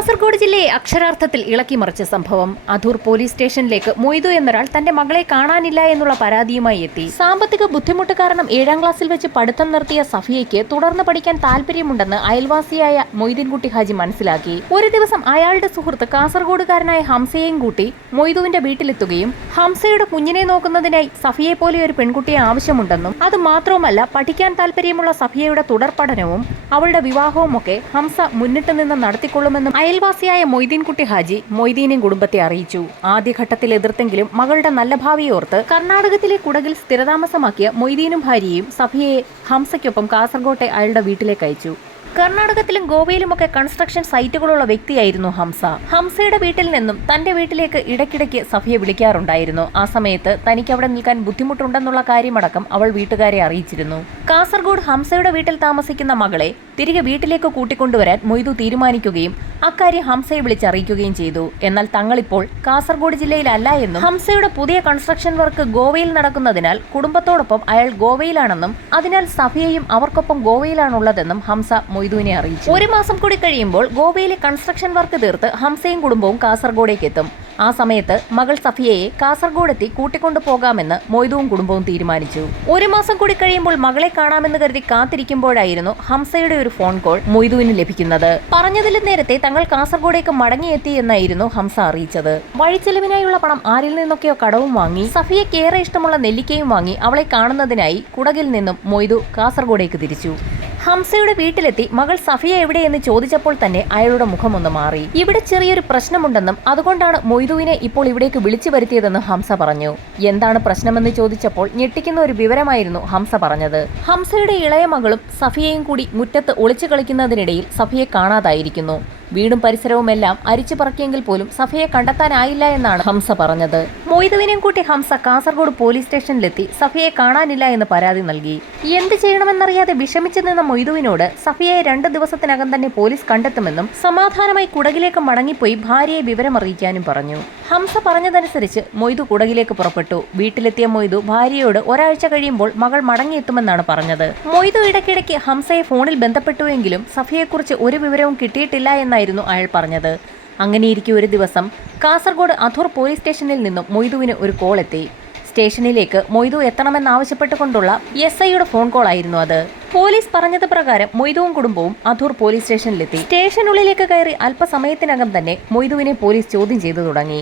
കാസർഗോഡ് ജില്ലയെ അക്ഷരാർത്ഥത്തിൽ ഇളക്കിമറിച്ച സംഭവം. അധൂർ പോലീസ് സ്റ്റേഷനിലേക്ക് മൊയ്തു എന്നൊരാൾ തന്റെ മകളെ കാണാനില്ല എന്നുള്ള പരാതിയുമായി എത്തി. സാമ്പത്തിക ബുദ്ധിമുട്ട് കാരണം ഏഴാം ക്ലാസ്സിൽ വെച്ച് പഠിത്തം നിർത്തിയ സഫിയയ്ക്ക് തുടർന്ന് പഠിക്കാൻ താല്പര്യമുണ്ടെന്ന് അയൽവാസിയായ മൊയ്തീൻകുട്ടി ഹാജി മനസ്സിലാക്കി. ഒരു ദിവസം അയാളുടെ സുഹൃത്ത് കാസർഗോഡുകാരനായ ഹംസയെയും കൂട്ടി മൊയ്തുവിന്റെ വീട്ടിലെത്തുകയും ഹംസയുടെ കുഞ്ഞിനെ നോക്കുന്നതിനായി സഫിയെ പോലെ ഒരു പെൺകുട്ടിയെ ആവശ്യമുണ്ടെന്നും അത് മാത്രവുമല്ല പഠിക്കാൻ താല്പര്യമുള്ള സഫിയയുടെ തുടർ പഠനവും അവളുടെ വിവാഹവും ഒക്കെ ഹംസ മുന്നിട്ട് നിന്ന് നടത്തിക്കൊള്ളുമെന്നും അയൽവാസിയായ മൊയ്തീൻകുട്ടി ഹാജി മൊയ്തീനും കുടുംബത്തെ അറിയിച്ചു. ആദ്യഘട്ടത്തിൽ എതിർത്തെങ്കിലും മകളുടെ നല്ല ഭാവിയോർത്ത് കർണാടകത്തിലെ കുടകിൽ സ്ഥിരതാമസമാക്കിയ മൊയ്തീനും ഭാര്യയും സഭയെ ഹംസയ്ക്കൊപ്പം കാസർഗോട്ടെ അയാളുടെ വീട്ടിലേക്ക് അയച്ചു. കർണാടകത്തിലും ഗോവയിലുമൊക്കെ കൺസ്ട്രക്ഷൻ സൈറ്റുകളുള്ള വ്യക്തിയായിരുന്നു ഹംസ. ഹംസയുടെ വീട്ടിൽ നിന്നും തന്റെ വീട്ടിലേക്ക് ഇടയ്ക്കിടയ്ക്ക് സഫിയെ വിളിക്കാറുണ്ടായിരുന്നു. ആ സമയത്ത് തനിക്ക് അവിടെ നിൽക്കാൻ ബുദ്ധിമുട്ടുണ്ടെന്നുള്ള കാര്യമടക്കം അവൾ വീട്ടുകാരെ അറിയിച്ചിരുന്നു. കാസർഗോഡ് ഹംസയുടെ വീട്ടിൽ താമസിക്കുന്ന മകളെ തിരികെ വീട്ടിലേക്ക് കൂട്ടിക്കൊണ്ടുവരാൻ മൊയ്തു തീരുമാനിക്കുകയും അക്കാര്യം ഹംസയെ വിളിച്ചറിയിക്കുകയും ചെയ്തു. എന്നാൽ തങ്ങളിപ്പോൾ കാസർഗോഡ് ജില്ലയിലല്ല എന്നും ഹംസയുടെ പുതിയ കൺസ്ട്രക്ഷൻ വർക്ക് ഗോവയിൽ നടക്കുന്നതിനാൽ കുടുംബത്തോടൊപ്പം അയാൾ ഗോവയിലാണെന്നും അതിനാൽ സഫിയയും അവർക്കൊപ്പം ഗോവയിലാണുള്ളതെന്നും ഹംസ മൊയ്തുവിനെ അറിയിച്ചു. ഒരു മാസം കൂടി കഴിയുമ്പോൾ ഗോവയിലെ കൺസ്ട്രക്ഷൻ വർക്ക് തീർത്ത് ഹംസയും കുടുംബവും കാസർഗോഡേക്ക് എത്തും ആ സമയത്ത് മകൾ സഫിയയെ കാസർഗോഡ് എത്തി കൂട്ടിക്കൊണ്ടു പോകാമെന്ന് മൊയ്തുവും കുടുംബവും തീരുമാനിച്ചു. ഒരു മാസം കൂടി കഴിയുമ്പോൾ മകളെ കാണാമെന്ന് കരുതി കാത്തിരിക്കുമ്പോഴായിരുന്നു ഹംസയുടെ ഒരു ഫോൺ കോൾ മൊയ്തുവിന് ലഭിക്കുന്നത്. പറഞ്ഞതിലും നേരത്തെ തങ്ങൾ കാസർഗോഡേക്ക് മടങ്ങിയെത്തി എന്നായിരുന്നു ഹംസ അറിയിച്ചത്. വഴിച്ചെലവിനായുള്ള പണം ആരിൽ നിന്നൊക്കെയോ കടവും വാങ്ങി സഫിയയ്ക്ക് ഏറെ ഇഷ്ടമുള്ള നെല്ലിക്കയും വാങ്ങി അവളെ കാണുന്നതിനായി കുടകിൽ നിന്നും മൊയ്തു കാസർഗോഡേക്ക് തിരിച്ചു. ഹംസയുടെ വീട്ടിലെത്തി മകൾ സഫിയ എവിടെയെന്ന് ചോദിച്ചപ്പോൾ തന്നെ അയാളുടെ മുഖമൊന്ന് മാറി. ഇവിടെ ചെറിയൊരു പ്രശ്നമുണ്ടെന്നും അതുകൊണ്ടാണ് മൊയ്തുവിനെ ഇപ്പോൾ ഇവിടേക്ക് വിളിച്ചു വരുത്തിയതെന്നും ഹംസ പറഞ്ഞു. എന്താണ് പ്രശ്നമെന്ന് ചോദിച്ചപ്പോൾ ഞെട്ടിക്കുന്ന ഒരു വിവരമായിരുന്നു ഹംസ പറഞ്ഞത്. ഹംസയുടെ ഇളയ മകളും സഫിയയും കൂടി മുറ്റത്ത് ഒളിച്ചു കളിക്കുന്നതിനിടയിൽ സഫിയെ കാണാതായിരിക്കുന്നു. വീടും പരിസരവുമെല്ലാം അരിച്ചു പറക്കിയെങ്കിൽ പോലും സഫയെ കണ്ടെത്താനായില്ല എന്നാണ് ഹംസ പറഞ്ഞത്. മൊയ്തുവിനെയും കൂട്ടി ഹംസ കാസർഗോഡ് പോലീസ് സ്റ്റേഷനിലെത്തി സഫയെ കാണാനില്ല എന്ന് പരാതി നൽകി. എന്ത് ചെയ്യണമെന്നറിയാതെ വിഷമിച്ചു നിന്ന മൊയ്തുവിനോട് സഫിയെ രണ്ട് ദിവസത്തിനകം തന്നെ പോലീസ് കണ്ടെത്തുമെന്നും സമാധാനമായി കുടകിലേക്ക് മടങ്ങിപ്പോയി ഭാര്യയെ വിവരമറിയിക്കാനും പറഞ്ഞു. ഹംസ പറഞ്ഞതനുസരിച്ച് മൊയ്തു കുടകിലേക്ക് പുറപ്പെട്ടു. വീട്ടിലെത്തിയ മൊയ്തു ഭാര്യയോട് ഒരാഴ്ച കഴിയുമ്പോൾ മകൾ മടങ്ങിയെത്തുമെന്നാണ് പറഞ്ഞത്. മൊയ്തു ഇടയ്ക്കിടയ്ക്ക് ഹംസയെ ഫോണിൽ ബന്ധപ്പെട്ടുവെങ്കിലും സഫിയെക്കുറിച്ച് ഒരു വിവരവും കിട്ടിയിട്ടില്ല എന്നായിരുന്നു അയാൾ പറഞ്ഞത്. അങ്ങനെയിരിക്കെ ഒരു ദിവസം കാസർഗോഡ് അധൂർ പോലീസ് സ്റ്റേഷനിൽ നിന്നും മൊയ്തുവിന് ഒരു കോൾ എത്തി. സ്റ്റേഷനിലേക്ക് മൊയ്തു എത്തണമെന്നാവശ്യപ്പെട്ടുകൊണ്ടുള്ള എസ് ഐയുടെ ഫോൺ കോൾ ആയിരുന്നു അത്. പോലീസ് പറഞ്ഞത് പ്രകാരം മൊയ്തുവും കുടുംബവും അധൂർ പോലീസ് സ്റ്റേഷനിലെത്തി. സ്റ്റേഷനുള്ളിലേക്ക് കയറി അല്പസമയത്തിനകം തന്നെ മൊയ്തുവിനെ പോലീസ് ചോദ്യം ചെയ്തു തുടങ്ങി.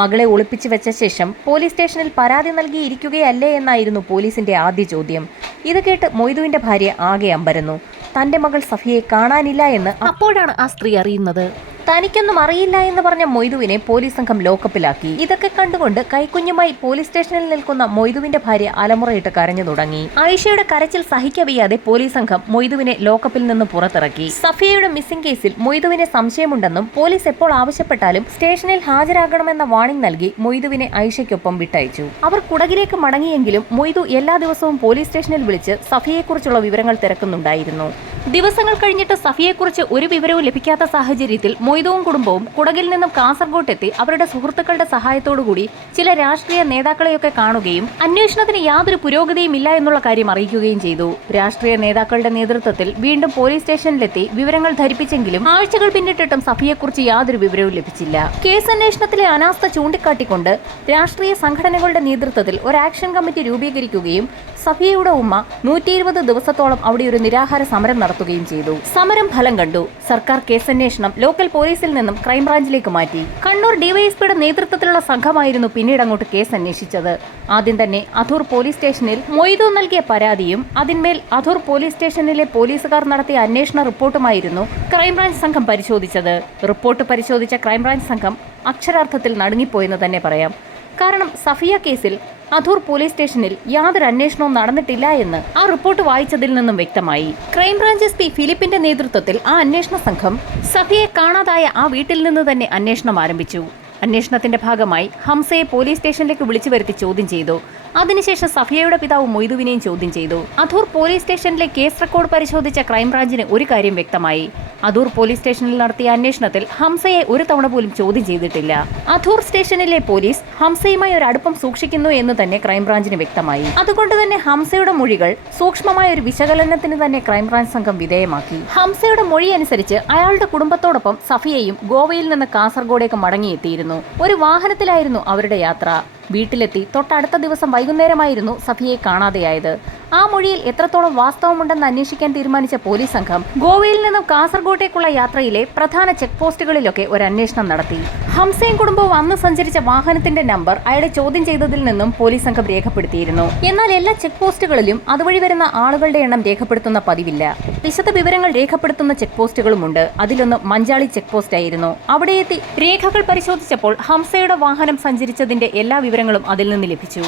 മകളെ ഒളിപ്പിച്ചു വെച്ച ശേഷം പോലീസ് സ്റ്റേഷനിൽ പരാതി നൽകിയിരിക്കുകയല്ലേ എന്നായിരുന്നു പോലീസിന്റെ ആദ്യ ചോദ്യം. ഇത് കേട്ട് മൊയ്തുവിന്റെ ഭാര്യ ആകെ അമ്പരന്നു. തന്റെ മകൾ സഫിയെ കാണാനില്ല എന്ന് അപ്പോഴാണ് ആ സ്ത്രീ അറിയുന്നത്. തനിക്കൊന്നും അറിയില്ല എന്ന് പറഞ്ഞ മൊയ്തുവിനെ പോലീസ് സംഘം ലോക്കപ്പിലാക്കി. ഇതൊക്കെ കണ്ടുകൊണ്ട് കൈക്കുഞ്ഞുമായി പോലീസ് സ്റ്റേഷനിൽ നിൽക്കുന്ന മൊയ്തുവിന്റെ ഭാര്യ അലമുറയിട്ട് കരഞ്ഞു തുടങ്ങി. ആയിഷയുടെ കരച്ചിൽ സഹിക്കവയ്യാതെ പോലീസ് സംഘം മൊയ്തുവിനെ ലോക്കപ്പിൽ നിന്ന് പുറത്തിറക്കി. സഫിയയുടെ മിസ്സിംഗ് കേസിൽ മൊയ്തുവിനെ സംശയമുണ്ടെന്നും പോലീസ് എപ്പോൾ ആവശ്യപ്പെട്ടാലും സ്റ്റേഷനിൽ ഹാജരാകണമെന്ന വാണിംഗ് നൽകി മൊയ്തുവിനെ ഐഷയ്ക്കൊപ്പം വിട്ടയച്ചു. അവർ കുടകിലേക്ക് മടങ്ങിയെങ്കിലും മൊയ്തു എല്ലാ ദിവസവും പോലീസ് സ്റ്റേഷനിൽ വിളിച്ച് സഫിയെക്കുറിച്ചുള്ള വിവരങ്ങൾ തിരക്കുന്നുണ്ടായിരുന്നു. ദിവസങ്ങൾ കഴിഞ്ഞിട്ട് സഫിയെക്കുറിച്ച് ഒരു വിവരവും ലഭിക്കാത്ത സാഹചര്യത്തിൽ മൊയ്തുവും കുടുംബവും കുടകിൽ നിന്നും കാസർഗോട്ടെത്തി അവരുടെ സുഹൃത്തുക്കളുടെ സഹായത്തോടുകൂടി ചില രാഷ്ട്രീയ നേതാക്കളെയൊക്കെ കാണുകയും അന്വേഷണത്തിന് യാതൊരു പുരോഗതിയും ഇല്ല എന്നുള്ള കാര്യം അറിയിക്കുകയും ചെയ്തു. രാഷ്ട്രീയ നേതാക്കളുടെ നേതൃത്വത്തിൽ വീണ്ടും പോലീസ് സ്റ്റേഷനിലെത്തി വിവരങ്ങൾ ധരിപ്പിച്ചെങ്കിലും ആഴ്ചകൾ പിന്നിട്ടിട്ടും സഫിയെക്കുറിച്ച് യാതൊരു വിവരവും ലഭിച്ചില്ല. കേസ് അന്വേഷണത്തിലെ അനാസ്ഥ ചൂണ്ടിക്കാട്ടിക്കൊണ്ട് രാഷ്ട്രീയ സംഘടനകളുടെ നേതൃത്വത്തിൽ ഒരു ആക്ഷൻ കമ്മിറ്റി രൂപീകരിക്കുകയും സഫിയയുടെ ഉമ്മ നൂറ്റി ഇരുപത് ദിവസത്തോളം അവിടെ ഒരു നിരാഹാര സമരം നടത്തുകയും ചെയ്തു. സമരം ഫലം കണ്ടു. സർക്കാർ കേസന്വേഷണം ലോക്കൽ പോലീസിൽ നിന്നും ക്രൈംബ്രാഞ്ചിലേക്ക് മാറ്റി. കണ്ണൂർ ഡിവൈഎസ്പിയുടെ നേതൃത്വത്തിലുള്ള സംഘമായിരുന്നു പിന്നീട് അങ്ങോട്ട് കേസ് അന്വേഷിച്ചത് ആദ്യം തന്നെ അധൂർ പോലീസ് സ്റ്റേഷനിൽ മൊയ്തു നൽകിയ പരാതിയും അതിന്മേൽ അധൂർ പോലീസ് സ്റ്റേഷനിലെ പോലീസുകാർ നടത്തിയ അന്വേഷണ റിപ്പോർട്ടുമായിരുന്നു ക്രൈംബ്രാഞ്ച് സംഘം പരിശോധിച്ചത്. റിപ്പോർട്ട് പരിശോധിച്ച ക്രൈംബ്രാഞ്ച് സംഘം അക്ഷരാർത്ഥത്തിൽ നടുങ്ങിപ്പോയെന്ന് തന്നെ പറയാം. കാരണം സഫിയ കേസിൽ അധൂർ പോലീസ് സ്റ്റേഷനിൽ യാതൊരു അന്വേഷണവും നടന്നിട്ടില്ല എന്ന് ആ റിപ്പോർട്ട് വായിച്ചതിൽ നിന്നും വ്യക്തമായി. ക്രൈംബ്രാഞ്ച് എസ് പി ഫിലിപ്പിന്റെ നേതൃത്വത്തിൽ ആ അന്വേഷണ സംഘം സഫിയെ കാണാതായ ആ വീട്ടിൽ നിന്ന് തന്നെ അന്വേഷണം ആരംഭിച്ചു. അന്വേഷണത്തിന്റെ ഭാഗമായി ഹംസയെ പോലീസ് സ്റ്റേഷനിലേക്ക് വിളിച്ചു വരുത്തി ചോദ്യം ചെയ്തു. അതിനുശേഷം സഫിയയുടെ പിതാവ് മൊയ്തുവിനെയും ചോദ്യം ചെയ്തു. അധൂർ പോലീസ് സ്റ്റേഷനിലെ കേസ് റെക്കോർഡ് പരിശോധിച്ച ക്രൈംബ്രാഞ്ചിന് ഒരു കാര്യം വ്യക്തമായി. അധൂർ പോലീസ് സ്റ്റേഷനിൽ നടത്തിയ അന്വേഷണത്തിൽ ഹംസയെ ഒരു തവണ പോലും ചോദ്യം ചെയ്തിട്ടില്ല. അധൂർ സ്റ്റേഷനിലെ പോലീസ് ഹംസയുമായി ഒരു അടുപ്പം സൂക്ഷിക്കുന്നു എന്ന് തന്നെ ക്രൈംബ്രാഞ്ചിന് വ്യക്തമായി. അതുകൊണ്ട് തന്നെ ഹംസയുടെ മൊഴികൾ സൂക്ഷ്മമായ ഒരു വിശകലനത്തിന് തന്നെ ക്രൈംബ്രാഞ്ച് സംഘം വിധേയമാക്കി. ഹംസയുടെ മൊഴി അനുസരിച്ച് അയാളുടെ കുടുംബത്തോടൊപ്പം സഫിയയും ഗോവയിൽ നിന്ന് കാസർഗോഡേക്ക് മടങ്ങിയെത്തിയിരുന്നു. ഒരു വാഹനത്തിലായിരുന്നു അവരുടെ യാത്ര. വീട്ടിലെത്തി. തൊട്ടടുത്ത ദിവസം വൈകുന്നേരമായിരുന്നു സഫിയെ കാണാതെയായത്. ആ മൊഴിയിൽ എത്രത്തോളം വാസ്തവമുണ്ടെന്ന് അന്വേഷിക്കാൻ തീരുമാനിച്ച പോലീസ് സംഘം ഗോവയിൽ നിന്നും കാസർഗോട്ടേക്കുള്ള യാത്രയിലെ പ്രധാന ചെക്ക് പോസ്റ്റുകളിലൊക്കെ ഒരു അന്വേഷണം നടത്തി. ഹംസയും കുടുംബവും അന്ന് സഞ്ചരിച്ച വാഹനത്തിന്റെ നമ്പർ അയാളെ ചോദ്യം ചെയ്തതിൽ നിന്നും പോലീസ് സംഘം രേഖപ്പെടുത്തിയിരുന്നു. എന്നാൽ എല്ലാ ചെക്ക് പോസ്റ്റുകളിലും അതുവഴി വരുന്ന ആളുകളുടെ എണ്ണം രേഖപ്പെടുത്തുന്ന പതിവില്ല. വിശദ വിവരങ്ങൾ രേഖപ്പെടുത്തുന്ന ചെക്ക് പോസ്റ്റുകളുമുണ്ട് അതിലൊന്ന് മഞ്ചാളി ചെക്ക് പോസ്റ്റ് ആയിരുന്നു. അവിടെ എത്തി രേഖകൾ പരിശോധിച്ചപ്പോൾ ഹംസയുടെ വാഹനം സഞ്ചരിച്ചതിന്റെ എല്ലാ വിവരങ്ങളും അതിൽ നിന്ന് ലഭിച്ചു.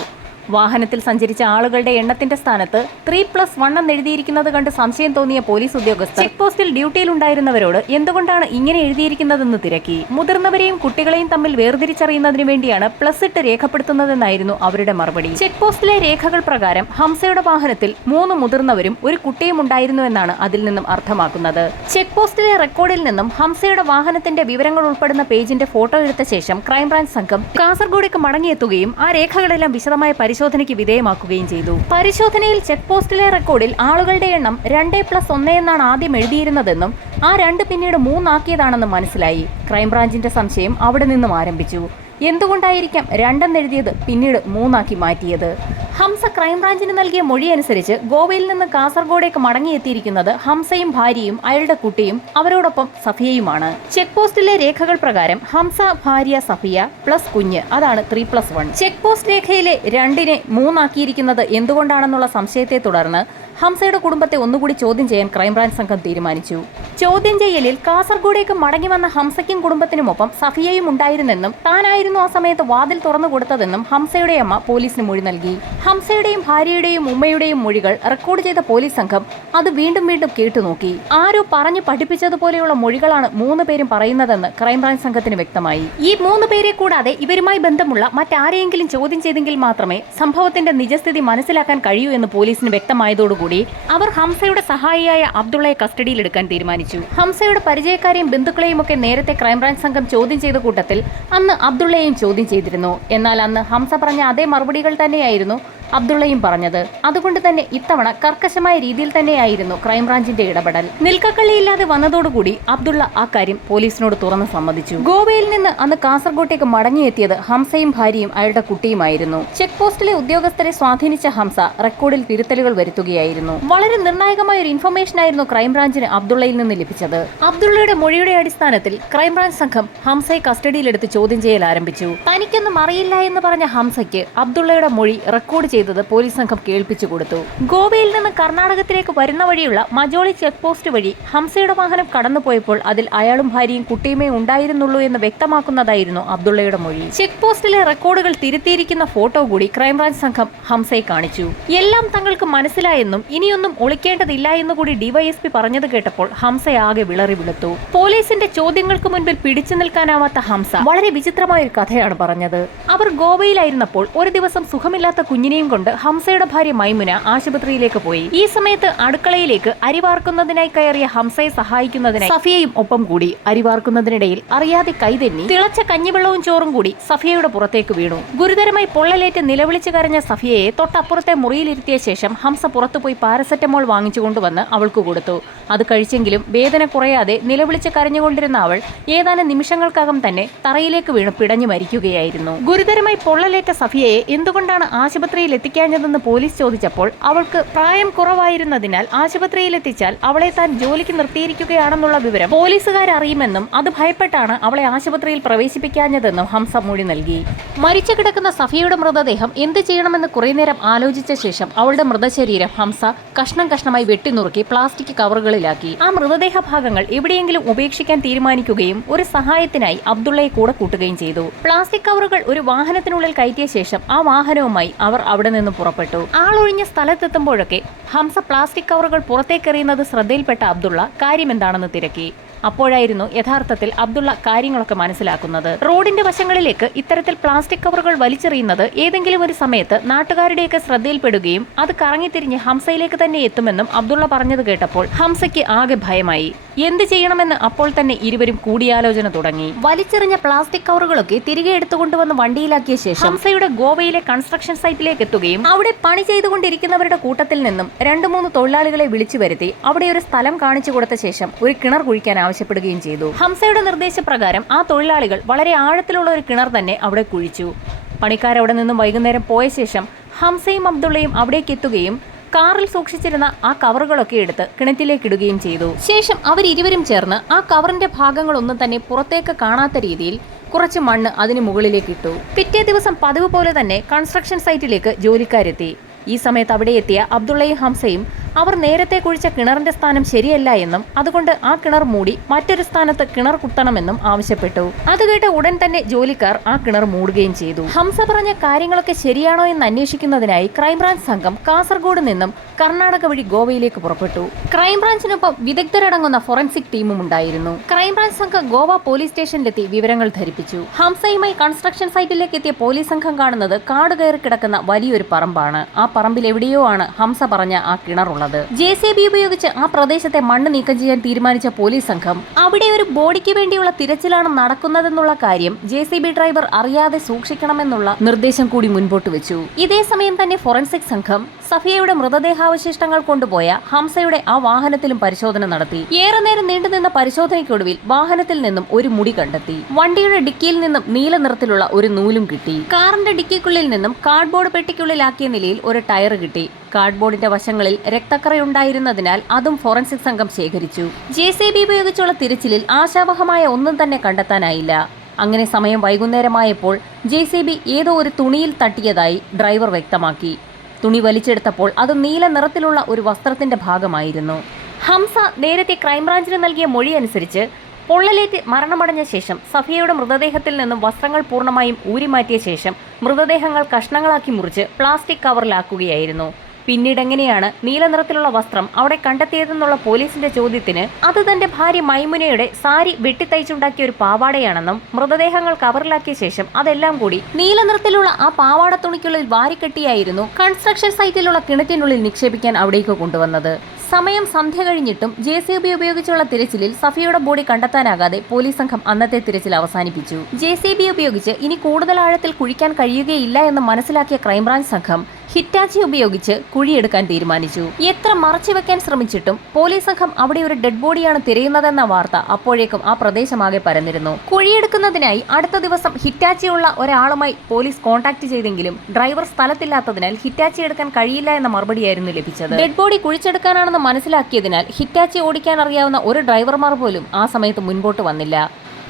വാഹനത്തിൽ സഞ്ചരിച്ച ആളുകളുടെ എണ്ണത്തിന്റെ സ്ഥാനത്ത് ത്രീ പ്ലസ് വൺ എന്ന് എഴുതിയിരിക്കുന്നത് കണ്ട് സംശയം തോന്നിയ പോലീസ് ഉദ്യോഗസ്ഥർ ചെക്ക് പോസ്റ്റിൽ ഡ്യൂട്ടിയിലുണ്ടായിരുന്നവരോട് എന്തുകൊണ്ടാണ് ഇങ്ങനെ എഴുതിയിരിക്കുന്നതെന്ന് തിരക്കി. മുതിർന്നവരെയും കുട്ടികളെയും തമ്മിൽ വേർതിരിച്ചറിയുന്നതിന് വേണ്ടിയാണ് പ്ലസ് ഇട്ട് രേഖപ്പെടുത്തുന്നതെന്നായിരുന്നു അവരുടെ മറുപടി. ചെക്ക് പോസ്റ്റിലെ രേഖകൾ പ്രകാരം ഹംസയുടെ വാഹനത്തിൽ മൂന്ന് മുതിർന്നവരും ഒരു കുട്ടിയും ഉണ്ടായിരുന്നു എന്നാണ് അതിൽ നിന്നും അർത്ഥമാക്കുന്നത്. ചെക്ക് പോസ്റ്റിലെ റെക്കോർഡിൽ നിന്നും ഹംസയുടെ വാഹനത്തിന്റെ വിവരങ്ങൾ ഉൾപ്പെടുന്ന പേജിന്റെ ഫോട്ടോ എടുത്ത ശേഷം ക്രൈംബ്രാഞ്ച് സംഘം കാസർഗോഡേക്ക് മടങ്ങിയെത്തുകയും ആ രേഖകളെല്ലാം വിശദമായ പരിശോധനയ്ക്ക് വിധേയമാക്കുകയും ചെയ്തു. പരിശോധനയിൽ ചെക്ക് പോസ്റ്റിലെ റെക്കോർഡിൽ ആളുകളുടെ എണ്ണം രണ്ട് പ്ലസ് ഒന്ന് എന്നാണ് ആദ്യം എഴുതിയിരുന്നതെന്നും ആ രണ്ട് പിന്നീട് മൂന്നാക്കിയതാണെന്നും മനസ്സിലായി. ക്രൈംബ്രാഞ്ചിന്റെ സംശയം അവിടെ നിന്നും ആരംഭിച്ചു. എന്തുകൊണ്ടായിരിക്കാം രണ്ടെന്നെഴുതിയത് പിന്നീട് മൂന്നാക്കി മാറ്റിയത്? ഹംസ ക്രൈംബ്രാഞ്ചിന് നൽകിയ മൊഴി അനുസരിച്ച് ഗോവയിൽ നിന്ന് കാസർഗോഡേക്ക് മടങ്ങിയെത്തിയിരിക്കുന്നത് ഹംസയും ഭാര്യയും അയാളുടെ കുട്ടിയും അവരോടൊപ്പം സഫിയയുമാണ്. ചെക്ക് പോസ്റ്റിലെ രേഖകൾ പ്രകാരം ഹംസ ഭാര്യ സഫിയ പ്ലസ് കുഞ്ഞ് അതാണ് three plus one. Check post രേഖയിലെ രണ്ടിനെ മൂന്നാക്കിയിരിക്കുന്നത് എന്തുകൊണ്ടാണെന്നുള്ള സംശയത്തെ തുടർന്ന് ഹംസയുടെ കുടുംബത്തെ ഒന്നുകൂടി ചോദ്യം ചെയ്യാൻ ക്രൈംബ്രാഞ്ച് സംഘം തീരുമാനിച്ചു. ചോദ്യം ചെയ്യലിൽ കാസർഗോഡേക്ക് മടങ്ങി വന്ന ഹംസയ്ക്കും കുടുംബത്തിനുമൊപ്പം സഫിയയും ഉണ്ടായിരുന്നെന്നും താനായിരുന്നു ആ സമയത്ത് വാതിൽ തുറന്നു കൊടുത്തതെന്നും ഹംസയുടെ അമ്മ പോലീസിന് മൊഴി നൽകി. ഹംസയുടെയും ഭാര്യയുടെയും ഉമ്മയുടെയും മൊഴികൾ റെക്കോർഡ് ചെയ്ത പോലീസ് സംഘം അത് വീണ്ടും വീണ്ടും കേട്ടുനോക്കി ആരോ പറഞ്ഞു പഠിപ്പിച്ചതുപോലെയുള്ള മൊഴികളാണ് മൂന്ന് പേരും പറയുന്നതെന്ന് ക്രൈംബ്രാഞ്ച് സംഘത്തിന് വ്യക്തമായി. ഈ മൂന്ന് പേരെ കൂടാതെ ഇവരുമായി ബന്ധമുള്ള മറ്റാരെയെങ്കിലും ചോദ്യം ചെയ്തെങ്കിൽ മാത്രമേ സംഭവത്തിന്റെ നിജസ്ഥിതി മനസ്സിലാക്കാൻ കഴിയൂ എന്ന് പോലീസിന് വ്യക്തമായതോടുകൂടി അവർ ഹംസയുടെ സഹായിയായ അബ്ദുള്ളയെ കസ്റ്റഡിയിലെടുക്കാൻ തീരുമാനിച്ചു. ഹംസയുടെ പരിചയക്കാരെയും ബന്ധുക്കളെയും ഒക്കെ നേരത്തെ ക്രൈംബ്രാഞ്ച് സംഘം ചോദ്യം ചെയ്ത കൂട്ടത്തിൽ അന്ന് അബ്ദുള്ളയെയും ചോദ്യം ചെയ്തിരുന്നു. എന്നാൽ അന്ന് ഹംസ പറഞ്ഞ അതേ മറുപടികൾ തന്നെയായിരുന്നു അബ്ദുള്ളയും പറഞ്ഞത്. അതുകൊണ്ട് തന്നെ ഇത്തവണ കർക്കശമായ രീതിയിൽ തന്നെയായിരുന്നു ക്രൈംബ്രാഞ്ചിന്റെ ഇടപെടൽ. നിൽക്കക്കള്ളിയില്ലാതെ വന്നതോടുകൂടി അബ്ദുള്ള ആ കാര്യം പോലീസിനോട് തുറന്ന് സമ്മതിച്ചു. ഗോവയിൽ നിന്ന് അന്ന് കാസർഗോട്ടേക്ക് മടങ്ങിയെത്തിയത് ഹംസയും ഭാര്യയും അയാളുടെ കുട്ടിയുമായിരുന്നു. ചെക്ക് പോസ്റ്റിലെ ഉദ്യോഗസ്ഥരെ സ്വാധീനിച്ച ഹംസ റെക്കോർഡിൽ തിരുത്തലുകൾ വരുത്തുകയായിരുന്നു. വളരെ നിർണായകമായ ഒരു ഇൻഫർമേഷൻ ആയിരുന്നു ക്രൈംബ്രാഞ്ചിന് അബ്ദുള്ളയിൽ നിന്ന് ലഭിച്ചത്. അബ്ദുള്ളയുടെ മൊഴിയുടെ അടിസ്ഥാനത്തിൽ ക്രൈംബ്രാഞ്ച് സംഘം ഹംസയെ കസ്റ്റഡിയിലെടുത്ത് ചോദ്യം ചെയ്യൽ ആരംഭിച്ചു. തനിക്കൊന്നും അറിയില്ല എന്ന് പറഞ്ഞ ഹംസയ്ക്ക് അബ്ദുള്ളയുടെ മൊഴി റെക്കോർഡ് ചെയ്തത് പോലീസ് സംഘം കേൾപ്പിച്ചു കൊടുത്തു. ഗോവയിൽ നിന്ന് കർണാടകത്തിലേക്ക് വരുന്ന വഴിയുള്ള മജോളി ചെക്ക് പോസ്റ്റ് വഴി ഹംസയുടെ വാഹനം കടന്നുപോയപ്പോൾ അതിൽ അയാളും ഭാര്യയും കുട്ടിയുമേ ഉണ്ടായിരുന്നുള്ളൂ എന്ന് വ്യക്തമാക്കുന്നതായിരുന്നു അബ്ദുള്ളയുടെ മൊഴി. ചെക്ക് പോസ്റ്റിലെ റെക്കോർഡുകൾ തിരുത്തിയിരിക്കുന്ന ഫോട്ടോ കൂടി ക്രൈംബ്രാഞ്ച് സംഘം ഹംസയെ കാണിച്ചു. എല്ലാം തങ്ങൾക്ക് മനസ്സിലായെന്നും ഇനിയൊന്നും ഒളിക്കേണ്ടതില്ല എന്ന് കൂടി ഡിവൈഎസ്പി പറഞ്ഞത് കേട്ടപ്പോൾ ഹംസ ആകെ വിളറി വിളുത്തു. പോലീസിന്റെ ചോദ്യങ്ങൾക്ക് മുൻപിൽ പിടിച്ചു നിൽക്കാനാവാത്ത ഹംസ വളരെ വിചിത്രമായ ഒരു കഥയാണ് പറഞ്ഞത്. അവർ ഗോവയിലായിരുന്നപ്പോൾ ഒരു ദിവസം സുഖമില്ലാത്ത കുഞ്ഞിനെയും കൊണ്ട് ഹംസയുടെ ഭാര്യ മൈമുന ആശുപത്രിയിലേക്ക് പോയി. ഈ സമയത്ത് അടുക്കളയിലേക്ക് അരിവാർക്കുന്നതിനായി കയറിയ ഹംസയെ സഹായിക്കുന്നതിനായി സഫിയയും ഒപ്പം കൂടി അരിവാർക്കുന്നതിനിടയിൽ അറിയാതെ കൈതെന്നി തിളച്ച കഞ്ഞിവെള്ളവും ചോറും കൂടി സഫിയയുടെ പുറത്തേക്ക് വീണു. ഗുരുതരമായി പൊള്ളലേറ്റ് നിലവിളിച്ചു കരഞ്ഞ സഫിയയെ തൊട്ടപ്പുറത്തെ മുറിയിലിരുത്തിയ ശേഷം ഹംസ പുറത്തുപോയി പാരസെറ്റമോൾ വാങ്ങിച്ചു കൊണ്ടുവന്ന് അവൾക്ക് കൊടുത്തു. അത് കഴിച്ചെങ്കിലും വേദന കുറയാതെ നിലവിളിച്ച് കരഞ്ഞുകൊണ്ടിരുന്ന അവൾ ഏതാനും നിമിഷങ്ങൾക്കകം തന്നെ തറയിലേക്ക് വീണ് പിടഞ്ഞു മരിക്കുകയായിരുന്നു. ഗുരുതരമായി പൊള്ളലേറ്റ സഫിയയെ എന്തുകൊണ്ടാണ് ആശുപത്രിയിൽ എത്തിക്കാഞ്ഞതെന്ന് പോലീസ് ചോദിച്ചപ്പോൾ അവൾക്ക് പ്രായം കുറവായിരുന്നതിനാൽ ആശുപത്രിയിൽ എത്തിച്ചാൽ അവളെ താൻ ജോലിക്ക് നിർത്തിയിരിക്കുകയാണെന്നുള്ള വിവരം പോലീസുകാർ അറിയുമെന്നും അത് ഭയപ്പെട്ടാണ് അവളെ ആശുപത്രിയിൽ പ്രവേശിപ്പിക്കാഞ്ഞതെന്നും ഹംസ മൊഴി നൽകി. മരിച്ചു കിടക്കുന്ന സഫിയയുടെ മൃതദേഹം എന്ത് ചെയ്യണമെന്ന് കുറേ നേരം ആലോചിച്ച ശേഷം അവളുടെ മൃതശരീരം ഹംസ കഷ്ണം കഷ്ണമായി വെട്ടിനുറുക്കി പ്ലാസ്റ്റിക് കവറുകളിലാക്കി. ആ മൃതദേഹ ഭാഗങ്ങൾ എവിടെയെങ്കിലും ഉപേക്ഷിക്കാൻ തീരുമാനിക്കുകയും ഒരു സഹായത്തിനായി അബ്ദുള്ളയെ കൂടെ കൂട്ടുകയും ചെയ്തു. പ്ലാസ്റ്റിക് കവറുകൾ ഒരു വാഹനത്തിനുള്ളിൽ കയറ്റിയ ശേഷം ആ വാഹനവുമായി അവർ അവിടെ നിന്ന് പുറപ്പെട്ടു. ആളൊഴിഞ്ഞ സ്ഥലത്തെത്തുമ്പോഴൊക്കെ ഹംസ പ്ലാസ്റ്റിക് കവറുകൾ പുറത്തേക്കെറിയുന്നത് ശ്രദ്ധയിൽപ്പെട്ട അബ്ദുള്ള കാര്യം എന്താണെന്ന് തിരക്കി. അപ്പോഴായിരുന്നു യഥാർത്ഥത്തിൽ അബ്ദുള്ള കാര്യങ്ങളൊക്കെ മനസ്സിലാക്കുന്നത്. റോഡിന്റെ വശങ്ങളിലേക്ക് ഇത്തരത്തിൽ പ്ലാസ്റ്റിക് കവറുകൾ വലിച്ചെറിയുന്നത് ഏതെങ്കിലും ഒരു സമയത്ത് നാട്ടുകാരുടെയൊക്കെ ശ്രദ്ധയിൽപ്പെടുകയും അത് കറങ്ങിത്തിരിഞ്ഞ് ഹംസയിലേക്ക് തന്നെ എത്തുമെന്നും അബ്ദുള്ള പറഞ്ഞത് കേട്ടപ്പോൾ ഹംസയ്ക്ക് ആകെ ഭയമായി. എന്ത് ചെയ്യണമെന്ന് അപ്പോൾ തന്നെ ഇരുവരും കൂടിയാലോചന തുടങ്ങി. വലിച്ചെറിഞ്ഞ പ്ലാസ്റ്റിക് കവറുകളൊക്കെ തിരികെ എടുത്തുകൊണ്ടുവന്ന് വണ്ടിയിലാക്കിയ ശേഷം ഹംസയുടെ ഗോവയിലെ കൺസ്ട്രക്ഷൻ സൈറ്റിലേക്ക് എത്തുകയും അവിടെ പണി ചെയ്തുകൊണ്ടിരിക്കുന്നവരുടെ കൂട്ടത്തിൽ നിന്നും രണ്ടു മൂന്ന് തൊഴിലാളികളെ വിളിച്ചു വരുത്തി അവിടെ ഒരു സ്ഥലം കാണിച്ചു കൊടുത്ത ശേഷം ഒരു കിണർ കുഴിക്കാൻ ആവശ്യപ്പെടുകയും ചെയ്തു. ഹംസയുടെ നിർദ്ദേശപ്രകാരം ആ തൊഴിലാളികൾ വളരെ ആഴത്തിലുള്ള ഒരു കിണർ തന്നെ അവിടെ കുഴിച്ചു. പണിക്കാരവിടെ നിന്നും വൈകുന്നേരം പോയ ശേഷം ഹംസയും അബ്ദുള്ളയും അവിടേക്ക് എത്തുകയും കാറിൽ സൂക്ഷിച്ചിരുന്ന ആ കവറുകളൊക്കെ എടുത്ത് കിണറ്റിലേക്ക് ഇടുകയും ചെയ്തു. ശേഷം അവരിരുവരും ചേർന്ന് ആ കവറിന്റെ ഭാഗങ്ങളൊന്നും തന്നെ പുറത്തേക്ക് കാണാത്ത രീതിയിൽ കുറച്ച് മണ്ണ് അതിന് മുകളിലേക്ക് ഇട്ടു. പിറ്റേ ദിവസം പതിവ് പോലെ തന്നെ കൺസ്ട്രക്ഷൻ സൈറ്റിലേക്ക് ജോലിക്കാരെത്തി. ഈ സമയത്ത് അവിടെ എത്തിയ അബ്ദുള്ളയും ഹംസയും അവർ നേരത്തെ കുഴിച്ച കിണറിന്റെ സ്ഥാനം ശരിയല്ല എന്നും അതുകൊണ്ട് ആ കിണർ മൂടി മറ്റൊരു സ്ഥാനത്ത് കിണർ കുത്തണമെന്നും ആവശ്യപ്പെട്ടു. അത് കേട്ട് ഉടൻ തന്നെ ജോലിക്കാർ ആ കിണർ മൂടുകയും ചെയ്തു. ഹംസ പറഞ്ഞ കാര്യങ്ങളൊക്കെ ശരിയാണോ എന്ന് അന്വേഷിക്കുന്നതിനായി ക്രൈംബ്രാഞ്ച് സംഘം കാസർഗോഡ് നിന്നും കർണാടക വഴി ഗോവയിലേക്ക് പുറപ്പെട്ടു. ക്രൈംബ്രാഞ്ചിനൊപ്പം വിദഗ്ധരടങ്ങുന്ന ഫോറൻസിക് ടീമും ഉണ്ടായിരുന്നു. ക്രൈംബ്രാഞ്ച് സംഘം ഗോവ പോലീസ് സ്റ്റേഷനിലെത്തി വിവരങ്ങൾ ധരിപ്പിച്ചു. ഹംസയുമായി കൺസ്ട്രക്ഷൻ സൈറ്റിലേക്ക് എത്തിയ പോലീസ് സംഘം കാണുന്നത് കാട് കയറി കിടക്കുന്ന വലിയൊരു പറമ്പാണ്. ആ പറമ്പിൽ എവിടെയോ ആണ് ഹംസ പറഞ്ഞ ആ കിണറുള്ളത്. ജെ സി ബി ഉപയോഗിച്ച് ആ പ്രദേശത്തെ മണ്ണ് നീക്കം ചെയ്യാൻ തീരുമാനിച്ച പോലീസ് സംഘം അവിടെ ഒരു ബോഡിക്ക് വേണ്ടിയുള്ള തിരച്ചിലാണ് നടക്കുന്നതെന്നുള്ള കാര്യം ജെ സി ബി ഡ്രൈവർ അറിയാതെ സൂക്ഷിക്കണമെന്നുള്ള നിർദ്ദേശം കൂടി മുൻപോട്ട് വെച്ചു. ഇതേ സമയം തന്നെ ഫോറൻസിക് സംഘം സഫിയയുടെ മൃതദേഹാവശിഷ്ടങ്ങൾ കൊണ്ടുപോയ ഹംസയുടെ ആ വാഹനത്തിലും പരിശോധന നടത്തി. ഏറെ നേരം നീണ്ടുനിന്ന പരിശോധനയ്ക്കൊടുവിൽ വാഹനത്തിൽ നിന്നും ഒരു മുടി കണ്ടെത്തി. വണ്ടിയുടെ ഡിക്കിയിൽ നിന്നും നീല നിറത്തിലുള്ള ഒരു നൂലും കിട്ടി. കാറിന്റെ ഡിക്കിക്കുള്ളിൽ നിന്നും കാർഡ്ബോർഡ് പെട്ടിക്കുള്ളിലാക്കിയ നിലയിൽ ഒരു ടയർ കിട്ടി. കാർഡ്ബോർഡിന്റെ വശങ്ങളിൽ രക്തക്കറയുണ്ടായിരുന്നതിനാൽ അതും ഫോറൻസിക് സംഘം ശേഖരിച്ചു. ജെ സി ബി ഉപയോഗിച്ചുള്ള തിരച്ചിലിൽ ആശാവഹമായ ഒന്നും തന്നെ കണ്ടെത്താനായില്ല. അങ്ങനെ സമയം വൈകുന്നേരമായപ്പോൾ ജെ സി ബി ഏതോ ഒരു തുണിയിൽ തട്ടിയതായി ഡ്രൈവർ വ്യക്തമാക്കി. തുണി വലിച്ചെടുത്തപ്പോൾ അത് നീല നിറത്തിലുള്ള ഒരു വസ്ത്രത്തിന്റെ ഭാഗമായിരുന്നു. ഹംസ നേരത്തെ ക്രൈംബ്രാഞ്ചിന് നൽകിയ മൊഴി അനുസരിച്ച് പൊള്ളലേറ്റ് മരണമടഞ്ഞ ശേഷം സഫിയയുടെ മൃതദേഹത്തിൽ നിന്നും വസ്ത്രങ്ങൾ പൂർണമായും ഊരിമാറ്റിയ ശേഷം മൃതദേഹങ്ങൾ കഷ്ണങ്ങളാക്കി മുറിച്ച് പ്ലാസ്റ്റിക് കവറിലാക്കുകയായിരുന്നു. പിന്നീട് എങ്ങനെയാണ് നീല നിറത്തിലുള്ള വസ്ത്രം അവിടെ കണ്ടെത്തിയതെന്നുള്ള പോലീസിന്റെ ചോദ്യത്തിന് അത് തന്റെ ഭാര്യ മൈമുനയുടെ സാരി വെട്ടിത്തയ്ച്ചുണ്ടാക്കിയ ഒരു പാവാടയാണെന്നും മൃതദേഹങ്ങൾ കവറിലാക്കിയ ശേഷം അതെല്ലാം കൂടി നീലനിറത്തിലുള്ള ആ പാവാട തുണിക്കുള്ളിൽ വാരിക്കെട്ടിയായിരുന്നു കൺസ്ട്രക്ഷൻ സൈറ്റിലുള്ള കിണറ്റിനുള്ളിൽ നിക്ഷേപിക്കാൻ അവിടേക്ക് കൊണ്ടുവന്നത്. സമയം സന്ധ്യ കഴിഞ്ഞിട്ടും ജെ സി ബി ഉപയോഗിച്ചുള്ള തിരച്ചിലിൽ സഫിയുടെ ബോഡി കണ്ടെത്താനാകാതെ പോലീസ് സംഘം അന്നത്തെ തിരച്ചിൽ അവസാനിപ്പിച്ചു. ജെ സി ബി ഉപയോഗിച്ച് ഇനി കൂടുതൽ ആഴത്തിൽ കുഴിക്കാൻ കഴിയുകയില്ല എന്ന് മനസ്സിലാക്കിയ ക്രൈംബ്രാഞ്ച് സംഘം ഹിറ്റാച്ചി ഉപയോഗിച്ച് കുഴിയെടുക്കാൻ തീരുമാനിച്ചു. എത്ര മറച്ചുവെക്കാൻ ശ്രമിച്ചിട്ടും പോലീസ് സംഘം അവിടെ ഒരു ഡെഡ് ബോഡിയാണ് തിരയുന്നതെന്ന വാർത്ത അപ്പോഴേക്കും ആ പ്രദേശമാകെ പരന്നിരുന്നു. കുഴിയെടുക്കുന്നതിനായി അടുത്ത ദിവസം ഹിറ്റാച്ചിയുള്ള ഒരാളുമായി പോലീസ് കോൺടാക്ട് ചെയ്തെങ്കിലും ഡ്രൈവർ സ്ഥലത്തില്ലാത്തതിനാൽ ഹിറ്റാച്ചി എടുക്കാൻ കഴിയില്ല എന്ന മറുപടിയായിരുന്നു ലഭിച്ചത്. ഡെഡ് ബോഡി കുഴിച്ചെടുക്കാനാണെന്ന് മനസ്സിലാക്കിയതിനാൽ ഹിറ്റാച്ചി ഓടിക്കാൻ അറിയാവുന്ന ഒരു ഡ്രൈവർമാർ പോലും ആ സമയത്ത് മുൻപോട്ട് വന്നില്ല.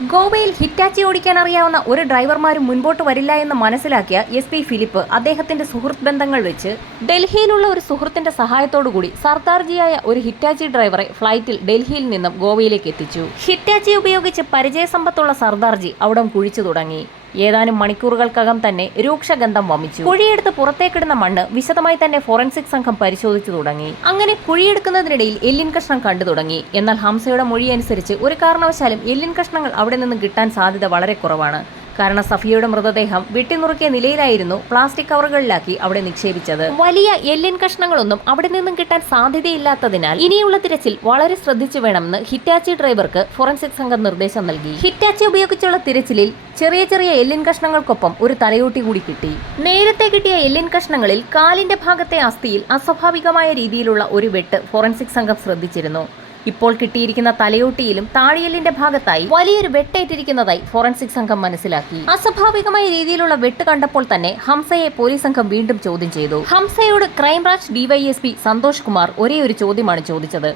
ഗോവയിൽ ഹിറ്റാച്ചി ഓടിക്കാൻ അറിയാവുന്ന ഒരു ഡ്രൈവർമാരും മുൻപോട്ട് വരില്ല എന്ന് മനസ്സിലാക്കിയ എസ് പി ഫിലിപ്പ് അദ്ദേഹത്തിന്റെ സുഹൃത്ത് ബന്ധങ്ങൾ വെച്ച് ഡൽഹിയിലുള്ള ഒരു സുഹൃത്തിന്റെ സഹായത്തോടുകൂടി സർദാർജിയായ ഒരു ഹിറ്റാച്ചി ഡ്രൈവറെ ഫ്ലൈറ്റിൽ ഡൽഹിയിൽ നിന്നും ഗോവയിലേക്ക് എത്തിച്ചു. ഹിറ്റാച്ചി ഉപയോഗിച്ച് പരിചയസമ്പത്തുള്ള സർദാർജി അവിടം കുഴിച്ചു തുടങ്ങി. ഏതാനും മണിക്കൂറുകൾക്കകം തന്നെ രൂക്ഷഗന്ധം വമിച്ചു. കുഴിയെടുത്ത് പുറത്തേക്കിടുന്ന മണ്ണ് വിശദമായി തന്നെ ഫോറൻസിക് സംഘം പരിശോധിച്ചു തുടങ്ങി. അങ്ങനെ കുഴിയെടുക്കുന്നതിനിടയിൽ എല്ലിൻ കഷ്ണം കണ്ടു തുടങ്ങി. എന്നാൽ ഹംസയുടെ മൊഴി അനുസരിച്ച് ഒരു കാരണവശാലും എല്ലിൻ കഷ്ണങ്ങൾ അവിടെ നിന്ന് കിട്ടാൻ സാധ്യത വളരെ കുറവാണ്. കാരണം സഫിയയുടെ മൃതദേഹം വെട്ടിനുറുക്കിയ നിലയിലായിരുന്നു പ്ലാസ്റ്റിക് കവറുകളിലാക്കി അവിടെ നിക്ഷേപിച്ചത്. വലിയ എല്ലിൻ കഷ്ണങ്ങളൊന്നും അവിടെ നിന്നും കിട്ടാൻ സാധ്യതയില്ലാത്തതിനാൽ ഇനിയുള്ള തിരച്ചിൽ വളരെ ശ്രദ്ധിച്ചു വേണമെന്ന് ഹിറ്റാച്ചി ഡ്രൈവർക്ക് ഫോറൻസിക് സംഘം നിർദ്ദേശം നൽകി. ഹിറ്റാച്ചി ഉപയോഗിച്ചുള്ള തിരച്ചിലിൽ ചെറിയ ചെറിയ എല്ലിൻ കഷ്ണങ്ങൾക്കൊപ്പം ഒരു തലയോട്ടി കൂടി കിട്ടി. നേരത്തെ കിട്ടിയ എല്ലിൻ കഷ്ണങ്ങളിൽ കാലിന്റെ ഭാഗത്തെ അസ്ഥിയിൽ അസ്വാഭാവികമായ രീതിയിലുള്ള ഒരു വെട്ട് ഫോറൻസിക് സംഘം ശ്രദ്ധിച്ചിരുന്നു. ഇപ്പോൾ കിട്ടിയിരിക്കുന്ന തലയോട്ടിയിലും താടിയെല്ലിന്റെ ഭാഗത്തായി വലിയൊരു വെട്ടേറ്റിരിക്കുന്നതായി ഫോറൻസിക് സംഘം മനസ്സിലാക്കി. അസ്വാഭാവികമായ രീതിയിലുള്ള വെട്ട് കണ്ടപ്പോൾ തന്നെ ഹംസയെ പോലീസ് സംഘം വീണ്ടും ചോദ്യം ചെയ്തു. ഹംസയോട് crime branch DYSP Santhosh Kumar ഒരേ ഒരു ചോദ്യമാണ് ചോദിച്ചത്.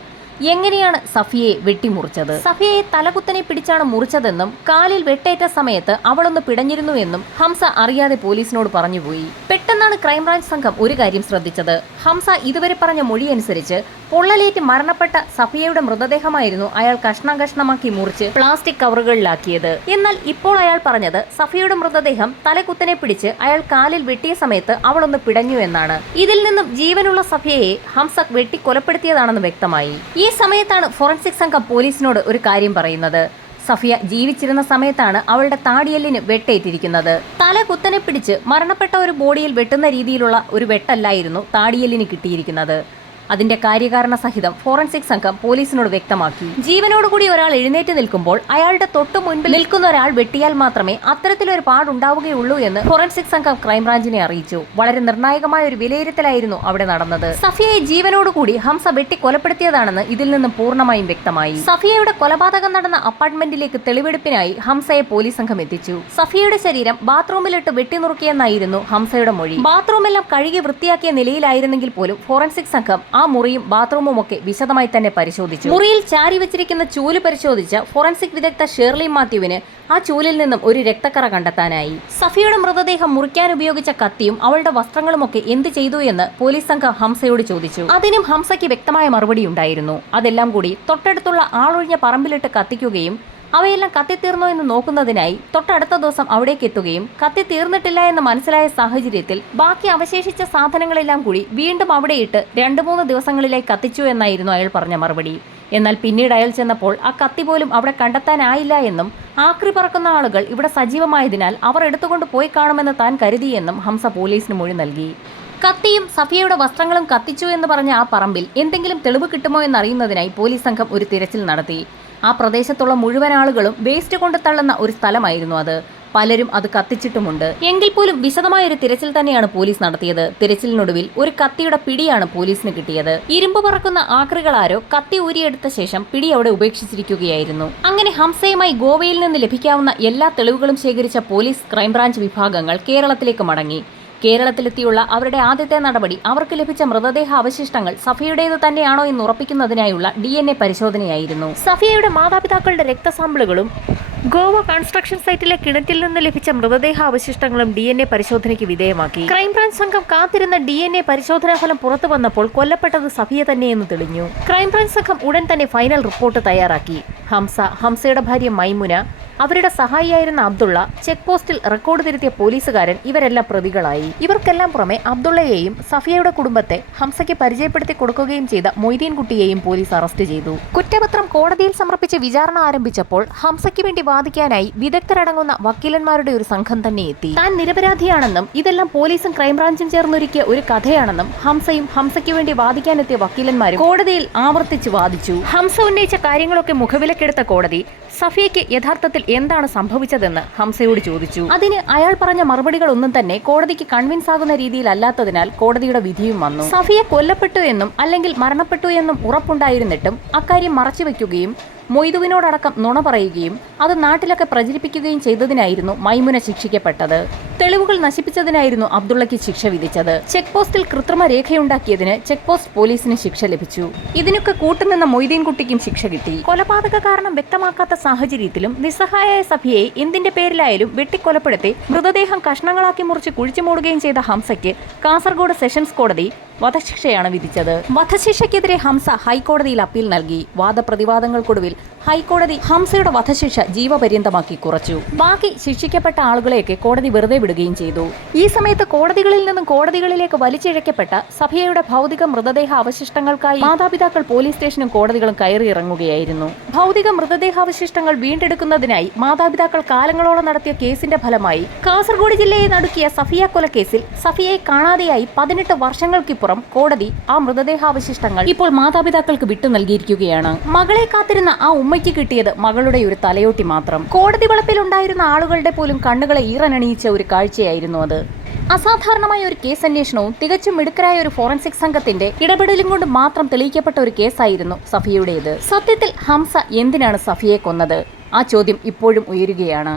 എങ്ങനെയാണ് സഫിയെ വെട്ടിമുറിച്ചത്? സഫിയയെ തലകുത്തനെ പിടിച്ചാണ് മുറിച്ചതെന്നും കാലിൽ വെട്ടേറ്റ സമയത്ത് അവളൊന്ന് പിടഞ്ഞിരുന്നു എന്നും ഹംസ അറിയാതെ പോലീസിനോട് പറഞ്ഞുപോയി. പെട്ടെന്നാണ് ക്രൈംബ്രാഞ്ച് സംഘം ഒരു കാര്യം ശ്രദ്ധിച്ചത്. ഹംസ ഇതുവരെ പറഞ്ഞ മൊഴി അനുസരിച്ച് പൊള്ളലേറ്റ് മരണപ്പെട്ട സഫിയയുടെ മൃതദേഹമായിരുന്നു അയാൾ കഷ്ണം കഷ്ണമാക്കി മുറിച്ച് പ്ലാസ്റ്റിക് കവറുകളിലാക്കിയത്. എന്നാൽ ഇപ്പോൾ അയാൾ പറഞ്ഞത് സഫിയയുടെ മൃതദേഹം തലകുത്തനെ പിടിച്ച് അയാൾ കാലിൽ വെട്ടിയ സമയത്ത് അവളൊന്ന് പിടഞ്ഞു എന്നാണ്. ഇതിൽ നിന്നും ജീവനുള്ള സഫിയയെ ഹംസ വെട്ടി കൊലപ്പെടുത്തിയതാണെന്ന് വ്യക്തമായി. ഈ സമയത്താണ് ഫോറൻസിക് സംഘം പോലീസിനോട് ഒരു കാര്യം പറയുന്നത്. സഫിയ ജീവിച്ചിരുന്ന സമയത്താണ് അവളുടെ താടിയല്ലിന് വെട്ടേറ്റിരിക്കുന്നത്. തല കുത്തനെ പിടിച്ച് മരണപ്പെട്ട ഒരു ബോഡിയിൽ വെട്ടുന്ന രീതിയിലുള്ള ഒരു വെട്ടല്ലായിരുന്നു താടിയല്ലിന് കിട്ടിയിരിക്കുന്നത്. അതിന്റെ കാര്യകാരണ സഹിതം ഫോറൻസിക് സംഘം പോലീസിനോട് വ്യക്തമാക്കി. ജീവനോടുകൂടി ഒരാൾ എഴുന്നേറ്റ് നിൽക്കുമ്പോൾ അയാളുടെ തൊട്ടു മുൻപിൽ നിൽക്കുന്ന ഒരാൾ വെട്ടിയാൽ മാത്രമേ അത്തരത്തിലൊരു പാടുണ്ടാവുകയുള്ളൂ എന്ന് ഫോറൻസിക് സംഘം ക്രൈംബ്രാഞ്ചിനെ അറിയിച്ചു. വളരെ നിർണായകമായ ഒരു വിലയിരുത്തലായിരുന്നു അവിടെ നടന്നത്. സഫിയയെ ജീവനോടുകൂടി ഹംസ വെട്ടി കൊലപ്പെടുത്തിയതാണെന്ന് ഇതിൽ നിന്നും പൂർണമായും വ്യക്തമായി. സഫിയയുടെ കൊലപാതകം നടന്ന അപ്പാർട്ട്മെന്റിലേക്ക് തെളിവെടുപ്പിനായി ഹംസയെ പോലീസ് സംഘം എത്തിച്ചു. സഫിയയുടെ ശരീരം ബാത്റൂമിലിട്ട് വെട്ടിനുറുക്കിയെന്നായിരുന്നു ഹംസയുടെ മൊഴി. ബാത്റൂമെല്ലാം കഴുകി വൃത്തിയാക്കിയ നിലയിലായിരുന്നെങ്കിൽ പോലും ഫോറൻസിക് സംഘം ആ മുറിയും ബാത്റൂമും ഒക്കെ വിശദമായി തന്നെ പരിശോധിച്ചു. മുറിയിൽ ചാരി വെച്ചിരിക്കുന്ന ചൂൽ പരിശോധിച്ച ഫോറൻസിക് വിദഗ്ധ ഷേർലി മാത്യുവിന് ആ ചൂലിൽ നിന്നും ഒരു രക്തക്കറ കണ്ടെത്താനായി. സഫിയുടെ മൃതദേഹം മുറിക്കാൻ ഉപയോഗിച്ച കത്തിയും അവളുടെ വസ്ത്രങ്ങളുമൊക്കെ എന്ത് ചെയ്തു എന്ന് പോലീസ് സംഘം ഹംസയോട് ചോദിച്ചു. അതിനും ഹംസയ്ക്ക് വ്യക്തമായ മറുപടി ഉണ്ടായിരുന്നു അതെല്ലാം കൂടി തൊട്ടടുത്തുള്ള ആളൊഴിഞ്ഞ പറമ്പിലിട്ട് കത്തിക്കുകയും അവയെല്ലാം കത്തിത്തീർന്നോ എന്ന് നോക്കുന്നതിനായി തൊട്ടടുത്ത ദിവസം അവിടേക്ക് എത്തുകയും കത്തി തീർന്നിട്ടില്ല എന്ന് മനസ്സിലായ സാഹചര്യത്തിൽ ബാക്കി അവശേഷിച്ച സാധനങ്ങളെല്ലാം കൂടി വീണ്ടും അവിടെയിട്ട് രണ്ടു മൂന്ന് ദിവസങ്ങളിലായി കത്തിച്ചു എന്നായിരുന്നു അയാൾ പറഞ്ഞ മറുപടി. എന്നാൽ പിന്നീട് അയാൾ ചെന്നപ്പോൾ ആ കത്തി പോലും അവിടെ കണ്ടെത്താനായില്ല എന്നും ആക്രി പറക്കുന്ന ആളുകൾ ഇവിടെ സജീവമായതിനാൽ അവർ എടുത്തുകൊണ്ട് പോയി കാണുമെന്ന് താൻ കരുതിയെന്നും ഹംസ പോലീസിന് മൊഴി നൽകി. കത്തിയും സഫിയയുടെ വസ്ത്രങ്ങളും കത്തിച്ചു എന്ന് പറഞ്ഞ ആ പറമ്പിൽ എന്തെങ്കിലും തെളിവ് കിട്ടുമോ എന്നറിയുന്നതിനായി പോലീസ് സംഘം ഒരു തിരച്ചിൽ നടത്തി. ആ പ്രദേശത്തുള്ള മുഴുവൻ ആളുകളും വേസ്റ്റ് കൊണ്ട് തള്ളുന്ന ഒരു സ്ഥലമായിരുന്നു അത്. പലരും അത് കത്തിച്ചിട്ടുമുണ്ട്. എങ്കിൽ പോലും വിശദമായ ഒരു തിരച്ചിൽ തന്നെയാണ് പോലീസ് നടത്തിയത്. തിരച്ചിലിനൊടുവിൽ ഒരു കത്തിയുടെ പിടിയാണ് പോലീസിന് കിട്ടിയത്. ഇരുമ്പ് പറക്കുന്ന ആക്രികളാരോ കത്തി ഊരിയെടുത്ത ശേഷം പിടി അവിടെ ഉപേക്ഷിച്ചിരിക്കുകയായിരുന്നു. അങ്ങനെ ഹംസയുമായി ഗോവയിൽ നിന്ന് ലഭിക്കാവുന്ന എല്ലാ തെളിവുകളും ശേഖരിച്ച പോലീസ് ക്രൈംബ്രാഞ്ച് വിഭാഗങ്ങൾ കേരളത്തിലേക്ക് മടങ്ങി. കേരളത്തിലെത്തിയുള്ള അവരുടെ ആദ്യത്തെ നടപടി. അവർക്ക് ലഭിച്ച മൃതദേഹ അവശിഷ്ടങ്ങൾ സഫിയുടേത് തന്നെയാണോ എന്ന് ഉറപ്പിക്കുന്നതിനായുള്ള ഡി എൻ എ പരിശോധനയായിരുന്നു. സഫിയയുടെ മാതാപിതാക്കളുടെ രക്തസാമ്പിളുകളും ഗോവ കൺസ്ട്രക്ഷൻ സൈറ്റിലെ കിണറ്റിൽ നിന്ന് ലഭിച്ച മൃതദേഹ അവശിഷ്ടങ്ങളും ഡി എൻ എ പരിശോധനയ്ക്ക് വിധേയമാക്കി. ക്രൈംബ്രാഞ്ച് സംഘം കാത്തിരുന്ന ഡി എൻ എ പരിശോധനാ ഫലം പുറത്തു വന്നപ്പോൾ കൊല്ലപ്പെട്ടത് സഫിയ തന്നെയെന്ന് തെളിഞ്ഞു. ക്രൈംബ്രാഞ്ച് സംഘം ഉടൻ തന്നെ ഫൈനൽ റിപ്പോർട്ട് തയ്യാറാക്കി. ഹംസ ഹംസയുടെ ഭാര്യ മൈമുന അവരുടെ സഹായിയായിരുന്ന അബ്ദുള്ള ചെക്ക് പോസ്റ്റിൽ റെക്കോർഡ് തിരുത്തിയ പോലീസുകാരൻ ഇവരെല്ലാം പ്രതികളായി. ഇവർക്കെല്ലാം പുറമെ അബ്ദുള്ളയെയും സഫിയയുടെ കുടുംബത്തെ ഹംസയ്ക്ക് പരിചയപ്പെടുത്തി കൊടുക്കുകയും ചെയ്ത മൊയ്തീൻ കുട്ടിയെയും പോലീസ് അറസ്റ്റ് ചെയ്തു. കുറ്റപത്രം കോടതിയിൽ സമർപ്പിച്ച് വിചാരണ ആരംഭിച്ചപ്പോൾ ഹംസയ്ക്ക് വേണ്ടി വാദിക്കാനായി വിദഗ്ധരടങ്ങുന്ന വക്കീലന്മാരുടെ ഒരു സംഘം തന്നെ എത്തി. താൻ നിരപരാധിയാണെന്നും ഇതെല്ലാം പോലീസും ക്രൈംബ്രാഞ്ചും ചേർന്നൊരുക്കിയ ഒരു കഥയാണെന്നും ഹംസയും ഹംസയ്ക്ക് വേണ്ടി വാദിക്കാനെത്തിയ വക്കീലന്മാരും കോടതിയിൽ ആവർത്തിച്ച് വാദിച്ചു. ഹംസ ഉന്നയിച്ച കാര്യങ്ങളൊക്കെ മുഖവിലക്കെടുത്ത കോടതി സഫിയയ്ക്ക് യഥാർത്ഥത്തിൽ എന്താണ് സംഭവിച്ചതെന്ന് ഹംസയോട് ചോദിച്ചു. അതിന് അയാൾ പറഞ്ഞ മറുപടികളൊന്നും തന്നെ കോടതിക്ക് കൺവിൻസ് ആകുന്ന രീതിയിലല്ലാത്തതിനാൽ കോടതിയുടെ വിധിയും വന്നു. സഫിയെ കൊല്ലപ്പെട്ടു എന്നും അല്ലെങ്കിൽ മരണപ്പെട്ടു എന്നും ഉറപ്പുണ്ടായിരുന്നിട്ടും അക്കാര്യം മറച്ചുവെക്കുകയും മൊയ്തുവിനോടടക്കം നുണ പറയുകയും അത് നാട്ടിലൊക്കെ പ്രചരിപ്പിക്കുകയും ചെയ്തതിനായിരുന്നു മൈമുന ശിക്ഷിക്കപ്പെട്ടത്. തെളിവുകൾ നശിപ്പിച്ചതിനായിരുന്നു അബ്ദുള്ളയ്ക്ക് ശിക്ഷ വിധിച്ചത്. ചെക്ക് പോസ്റ്റിൽ കൃത്രിമ രേഖയുണ്ടാക്കിയതിന് ചെക്ക് പോസ്റ്റ് പോലീസിന് ശിക്ഷ ലഭിച്ചു. ഇതിനൊക്കെ കൂട്ടുനിന്ന മൊയ്തീൻകുട്ടിക്കും ശിക്ഷ കിട്ടി. കൊലപാതക കാരണം വ്യക്തമാക്കാത്ത സാഹചര്യത്തിലും നിസ്സഹായായ സഭയെ എന്തിന്റെ പേരിലായാലും വെട്ടിക്കൊലപ്പെടുത്തി മൃതദേഹം കഷ്ണങ്ങളാക്കി മുറിച്ച് കുഴിച്ചു മൂടുകയും ചെയ്ത ഹംസയ്ക്ക് കാസർഗോഡ് സെഷൻസ് കോടതി വധശിക്ഷയാണ് വിധിച്ചത്. വധശിക്ഷയ്ക്കെതിരെ ഹംസ ഹൈക്കോടതിയിൽ അപ്പീൽ നൽകി. വാദപ്രതിവാദങ്ങൾക്കൊടുവിൽ ഹൈക്കോടതി ഹംസയുടെ വധശിക്ഷ ജീവപര്യന്തമാക്കി കുറച്ചു. ബാക്കി ശിക്ഷിക്കപ്പെട്ട ആളുകളെയൊക്കെ കോടതി വെറുതെ വിടുകയും ചെയ്തു. ഈ സമയത്ത് കോടതികളിൽ നിന്നും കോടതികളിലേക്ക് വലിച്ചിഴക്കപ്പെട്ട സഭയുടെ ഭൗതിക മൃതദേഹ അവശിഷ്ടങ്ങൾക്കായി മാതാപിതാക്കൾ പോലീസ് സ്റ്റേഷനും കോടതികളും കയറിയിറങ്ങുകയായിരുന്നു ഭൗതിക മൃതദേഹാവശിഷ്ടങ്ങൾ വീണ്ടെടുക്കുന്നതിനായി മാതാപിതാക്കൾ കാലങ്ങളോളം നടത്തിയ കേസിന്റെ ഫലമായി കാസർഗോഡ് ജില്ലയെ നടുക്കിയ സഫിയ കൊലക്കേസിൽ സഫിയയെ കാണാതെയായി പതിനെട്ട് വർഷങ്ങൾക്കിപ്പുറം കോടതി ആ മൃതദേഹാവശിഷ്ടങ്ങൾ ഇപ്പോൾ മാതാപിതാക്കൾക്ക് വിട്ടു നൽകിയിരിക്കുകയാണ്. മകളെ കാത്തിരുന്ന ആ ഉമ്മയ്ക്ക് കിട്ടിയത് മകളുടെ ഒരു തലയോട്ടി മാത്രം. കോടതി വളപ്പിലുണ്ടായിരുന്ന ആളുകളുടെ പോലും കണ്ണുകളെ ഈറനണിയിച്ച ഒരു കാഴ്ചയായിരുന്നു അത്. അസാധാരണമായ ഒരു കേസ് അന്വേഷണവും തികച്ചും മിടുക്കരായ ഒരു ഫോറൻസിക് സംഘത്തിന്റെ ഇടപെടലും കൊണ്ട് മാത്രം തെളിയിക്കപ്പെട്ട ഒരു കേസായിരുന്നു സഫിയുടേത്. സത്യത്തിൽ ഹംസ എന്തിനാണ് സഫിയെ കൊന്നത്? ആ ചോദ്യം ഇപ്പോഴും ഉയരുകയാണ്.